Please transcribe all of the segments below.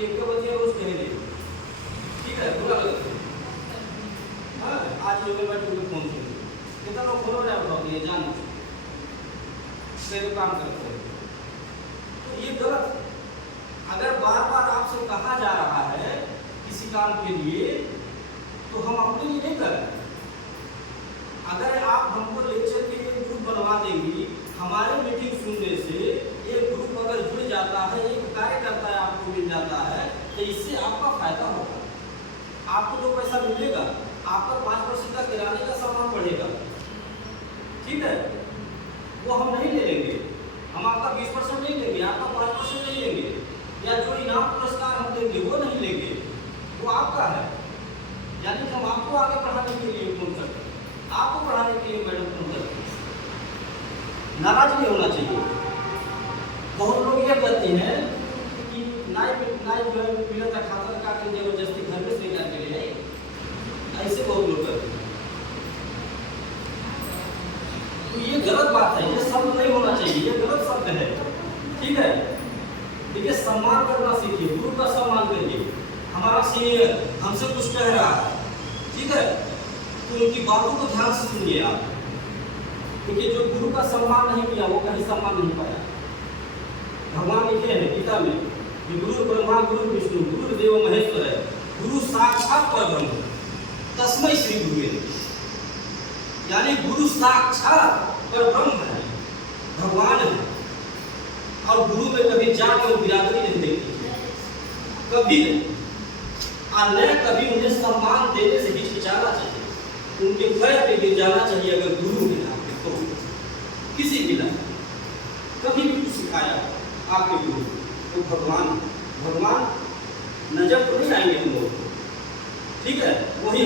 कि एक बजे रोज कहे नहीं, ठीक है, बुरा लगता है। हाँ, आज जो बैठ के फोन किया कितना लोग फोन में उठाते हैं जान से काम करते हैं, तो ये गलत है। अगर बार बार आपसे कहा जा रहा है किसी काम के लिए तो हम अपने लिए नहीं कर रहे। अगर आप हमको लेक्चर के लिए ग्रुप बनवा देंगी, हमारे मीटिंग सुनने से एक ग्रुप अगर जुड़ जाता है, एक कार्य करता है, आपको मिल जाता है, तो इससे आपका फायदा होगा। आपको जो पैसा मिलेगा, आपका 5% का किराने का सामान बढ़ेगा, ठीक है, वो हम नहीं ले लेंगे। हम आपका 20% नहीं लेंगे, आपका 5% नहीं लेंगे, या जो इनाम पुरस्कार हम देंगे वो नहीं लेंगे, वो आपका है। यानी कि हम आपको आगे बढ़ाने के लिए फोन करते हैं, आपको पढ़ाने के लिए मैडम फोन करते हैं। नाराज नहीं होना चाहिए। बहुत लोग ये कहते हैं कि नाई जो है पीला था खाता का के जबरदस्ती घर में से लेकर के ले आई, ऐसे बहुत लोग कहते हैं। तो ये गलत बात है, ये शब्द नहीं होना चाहिए, ये गलत शब्द है, ठीक है। देखिए, सम्मान करना सीखिए, गुरु का सम्मान करिए। हमारा सीनियर हमसे कुछ कह रहा है, ठीक है, तो उनकी बातों को ध्यान से सुनिए आप, क्योंकि जो गुरु का सम्मान नहीं किया वो कहीं सम्मान नहीं पाया। भगवान लिखे हैं गीता में कि गुरु ब्रह्मा गुरु विष्णु गुरु देव महेश्वर है, गुरु साक्षात परब्रह्म तस्मै श्री गुरुवे। यानी गुरु साक्षात परब्रह्म है, भगवान है, और गुरु में कभी जात और बिरादरी नहीं देखी, कभी नहीं। और न कभी उन्हें सम्मान देने से हिचकिचाना चाहिए, उनके पैर पे गिर जाना चाहिए। अगर गुरु ने आपके तो किसी भी ना कभी भी कुछ सिखाया आपके गुरु, तो भगवान नजर तो नहीं आएंगे हम लोग, ठीक है, वही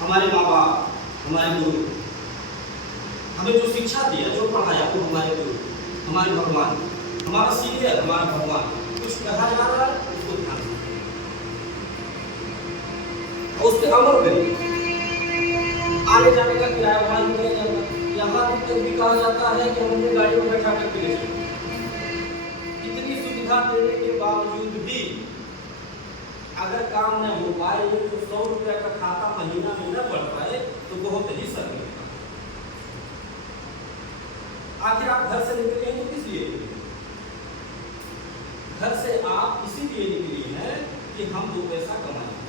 हमारे माँ बाप, हमारे गुरु, हमें जो शिक्षा दिया, जो पढ़ाया, वो हमारे गुरु, हमारे भगवान, हमारा सीनियर, हमारा भगवान। कुछ कहा जा रहा है उसको ध्यान से उस पर अमल करिए। आने जाने का किराया भाड़ा भी नहीं जाता, यहाँ तक भी कहा जाता है कि हमने गाड़ी में बैठा कर ले जाए। इतनी सुविधा देने के बावजूद भी अगर काम न हो पाए, तो 100 रुपये का खाता महीना में न बढ़ पाए, तो बहुत ही सर। आखिर आप घर से निकले हैं तो किस लिए? घर से आप इसीलिए निकले हैं कि हम 2 पैसा कमाएंगे,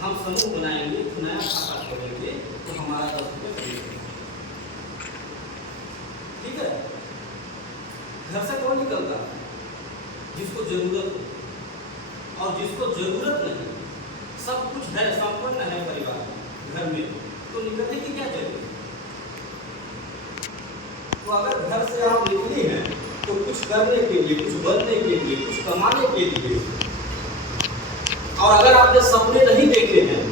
हम समूह बनाएंगे, तो नया खाता खोलेंगे, तो हमारा 10 रुपये मिलेंगे, ठीक है। घर से कौन निकलता है? जिसको जरूरत हो, और जिसको जरूरत नहीं, सब कुछ है, संपन्न है परिवार घर में, तो निकलने की क्या जरूरत? तो अगर घर से आप निकली हैं तो कुछ करने के लिए, कुछ बनने के लिए, कुछ कमाने के लिए। और अगर आपने सपने नहीं देखे हैं,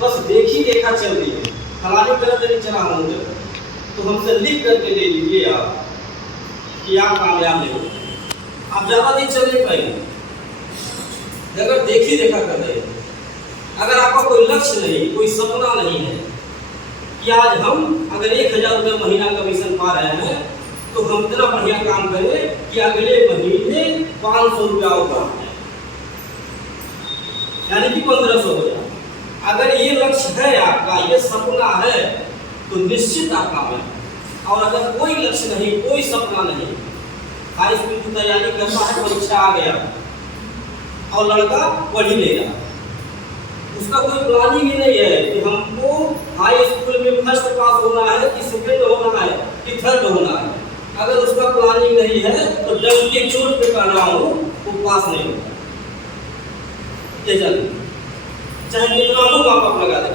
बस देखा चल रही है, फलानी गलत नहीं चला होंगे, तो हमसे लिख करके ले लीजिए आप कि आप कामयाब नहीं हो। आप ज़्यादा दिन चल नहीं पाएंगे अगर देखा कर रहे हैं। अगर आपका कोई लक्ष्य नहीं, कोई सपना नहीं है कि आज हम अगर 1000 रुपये महीना कमीशन पा रहे हैं, तो हम इतना बढ़िया काम करें कि अगले महीने 500 रुपया होगा, यानी कि 1500 हो जाए। अगर ये लक्ष्य है आपका, ये सपना है, तो निश्चित आप कामयाब। और अगर कोई लक्ष्य नहीं, कोई सपना नहीं, हाई स्कूल की तैयारी करता है, परीक्षा आ गया और लड़का पढ़ ही लेगा, उसका कोई प्लानिंग ही नहीं है कि हमको हाई स्कूल में फर्स्ट पास होना है कि सेकंड होना है कि थर्ड होना है। अगर उसका प्लानिंग नहीं है तो जब के चोट पे कर रहा हूँ वो पास नहीं होगा, चाहे कितना हो माँ बाप लगा दे।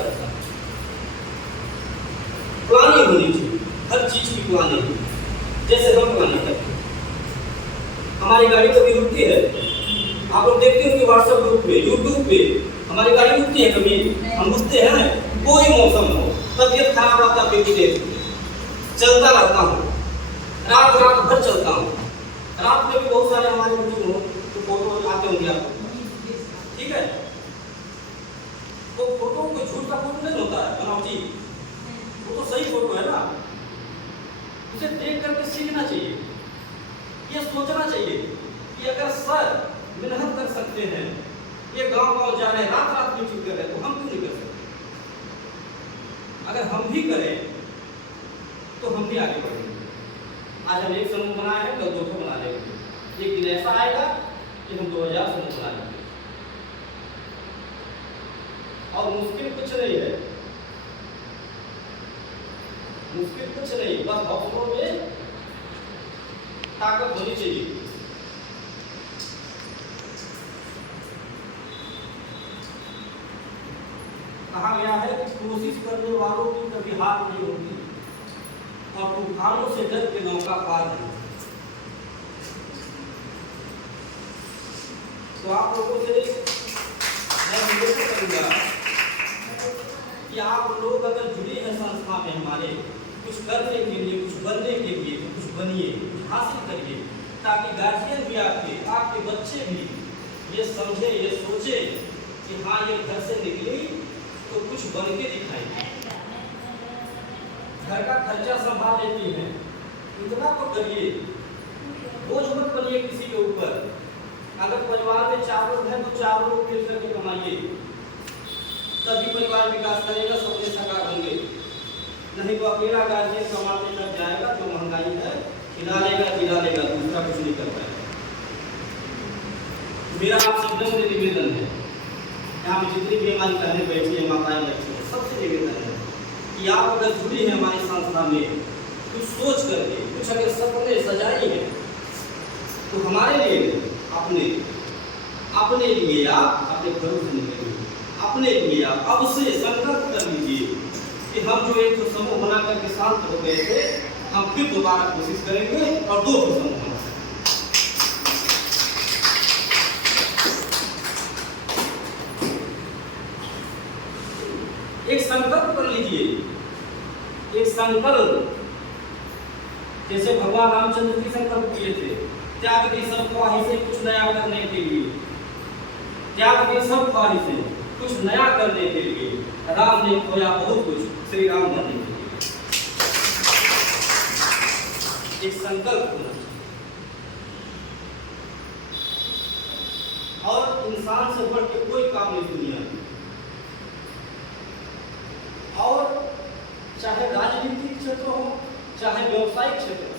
प्लानिंग होनी चाहिए, हर चीज की प्लानिंग, जैसे हम प्लानिंग करते हैं। हमारी गाड़ी कभी रुकती है, आप लोग देखते हो कि व्हाट्सएप ग्रुप पे, यूट्यूब पे हमारी गाड़ी रुकती है कभी? हम पूछते हैं, कोई मौसम हो, तबीयत खराब आता फिर भी चलता रहता हूँ, रात भर चलता हूँ। रात में भी बहुत सारे हमारे मीटिंग हो तो फोटो आते होंगे आपको, ठीक है। तो फोटो कोई झूठ का फोटो नहीं होता है बनावटी, वो तो सही फोटो है ना। उसे देख करके सीखना चाहिए, ये सोचना चाहिए कि अगर सर सकते हैं, ये गांव-गांव जा रहे हैं, रात-रात मीटिंग कर रहे हैं, तो हम क्यों नहीं कर सकते? अगर हम भी करें तो हम भी आगे बढ़ेंगे। आज हम एक समूह बनाए हैं, कल 2 बना लेंगे। एक दिन ऐसा आएगा कि हम 2000 समूह बना लेंगे। और मुश्किल कुछ नहीं है, मुश्किल कुछ नहीं, बस हौसलों में ताकत होनी चाहिए। कहा गया है कि कोशिश करने वालों की कभी हार नहीं होती और तूफानों से डर के नौका पार नहीं। तो आप लोगों से मैं निवेदन करूंगा कि आप लोग अगर जुड़े हैं संस्था में हमारे, कुछ करने के लिए, कुछ बनने के लिए, तो कुछ बनिए, कुछ हासिल करिए, ताकि गार्जियन भी आपके बच्चे भी ये समझे, ये सोचे कि हाँ ये घर से निकली तो कुछ बन के दिखाई। घर का खर्चा संभाल लेती है, इतना तो करिए, बोझ मत बनिए किसी के ऊपर। अगर परिवार में 4 लोग हैं तो 4 लोग मिल करके कमाइए, तभी परिवार विकास करेगा, सबके साकार होंगे। नहीं तो अकेला गार्जियन कमाते लग जाएगा, जो महंगाई है खिला लेगा, दूसरा कुछ नहीं कर पाएगा। मेरा आप सब लोगों से निवेदन है, यहाँ में जितनी भी हमारी बहनें बैठी है, माताएं बैठी है, सबसे निवेदन है कि आप अगर जुड़ी हैं हमारी संस्था में, कुछ सोच करके, कुछ अगर सपने सजाए हैं तो हमारे लिए, अपने लिए आप अपने घरों से निकलिए, अपने लिए आप अब से संकल्प कर लीजिए कि हम जो एक समूह बना करके शांत हो गए थे, हम फिर दोबारा कोशिश करेंगे और 2 समूह बना। एक संकल्प कर लीजिए, एक संकल्प, जैसे भगवान रामचंद्र जी संकल्प किए थे, त्याग दी सब ख्वाहिशें कुछ नया करने के लिए, त्याग दी सब ख्वाहिशें कुछ नया करने के लिए। राम ने खोया बहुत कुछ श्री राम बनने के लिए। एक संकल्प होना चाहिए। और इंसान से बढ़ के कोई काम नहीं दुनिया में। और चाहे राजनीतिक क्षेत्र हो, चाहे व्यवसायिक क्षेत्र हो,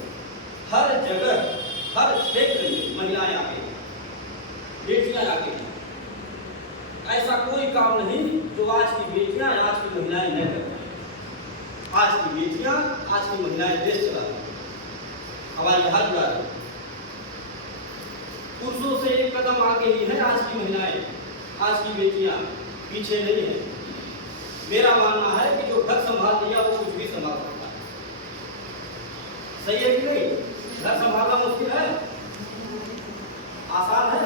हर जगह, हर क्षेत्र में महिलाएं आगे, बेटियां आगे। ऐसा कोई काम नहीं जो आज की बेटियां, आज की महिलाएं नहीं कर पाए। आज की बेटियां, आज की महिलाएं देश चला रही, हवाई जहाज उड़ा रही, पुरुषों से एक कदम आगे ही है आज की महिलाएं, आज की बेटियां पीछे नहीं है। मेरा मानना है कि जो घर संभाल लिया वो कुछ भी संभाल सकता है। सही है कि नहीं? घर संभालना मुश्किल है, आसान है,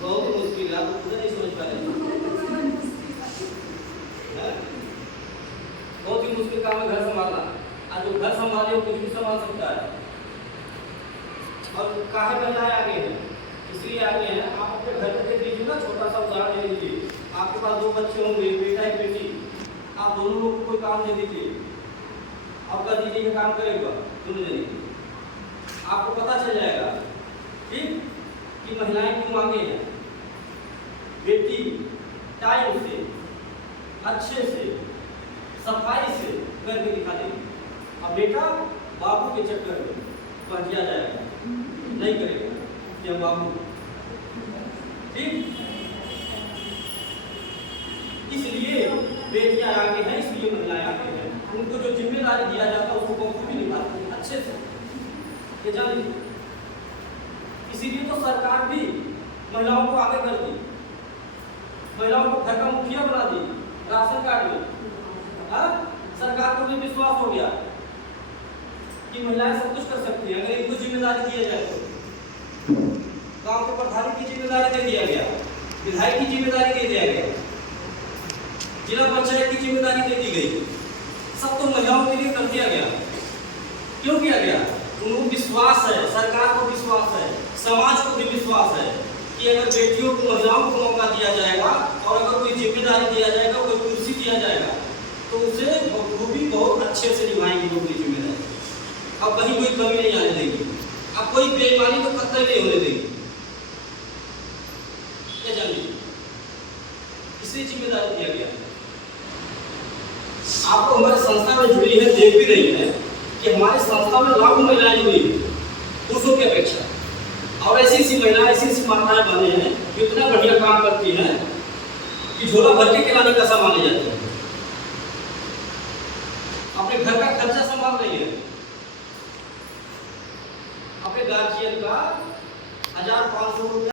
बहुत मुश्किल है। आप मुझे नहीं समझ पा रहे, बहुत ही मुश्किल काम है घर संभालना। आज जो घर संभाले वो कुछ भी संभाल सकता है। और काहे महिलाएं आगे हैं, इसलिए आगे हैं। आप अपने घर में देख लीजिए ना, छोटा सा उदाहरण ले लीजिए। आपके पास 2 बच्चे होंगे, एक बेटा एक बेटी, आप दोनों लोग को कोई काम दे दीजिए, आपका दीदी का काम करेगा, दोनों जने, आपको पता चल जाएगा ठीक कि महिलाएं क्यों आगे हैं। बेटी टाइम से, अच्छे से, सफाई से करके दिखा देगी। अब बेटा बाबू के चक्कर में पड़ जाएगा, नहीं करेगा कि हम बाबू, ठीक। इसलिए बेटियां आगे हैं, इसलिए महिलाएं आगे हैं। उनको जो जिम्मेदारी दिया जाता है उसको बखूबी निभाती है, अच्छे से, ये जान लीजिए। इसीलिए तो सरकार भी महिलाओं को आगे कर दी, महिलाओं को घर का मुखिया बना दी राशन कार्ड में। सरकार को भी विश्वास हो गया कि महिलाएं सब कुछ कर सकती है अगर इनको जिम्मेदारी दिया जाए तो। गांव के प्रधानी की जिम्मेदारी दे दिया गया, विधायक की जिम्मेदारी दे दिया गया, जिला पंचायत की जिम्मेदारी दे दी गई, सब तो महिलाओं के लिए कर दिया गया। क्यों किया गया? उनको विश्वास है, सरकार को विश्वास है, समाज को भी विश्वास है कि अगर बेटियों को, महिलाओं को मौका दिया जाएगा और अगर कोई जिम्मेदारी दिया जाएगा, कोई कुर्सी दिया जाएगा तो उसे बखूबी बहुत अच्छे से निभाएंगी वो अपनी जिम्मेदारी। अब कहीं कोई कमी नहीं आने देगी, अब कोई बेईमानी तो कतई नहीं होने देगी। आपको हमारे संस्था में जुड़ी है, देख भी रही है कि हमारी संस्था में लाखों महिलाएं जुड़ी हैं पुरुषों की अपेक्षा। और ऐसी महिलाएं, ऐसी माताएं बने हैं जो इतना बढ़िया काम करती हैं कि झोला भर के खिलाने का सामान ले जाते हैं, अपने घर का खर्चा संभाल रही है, अपने गार्जियन का 1500 रुपया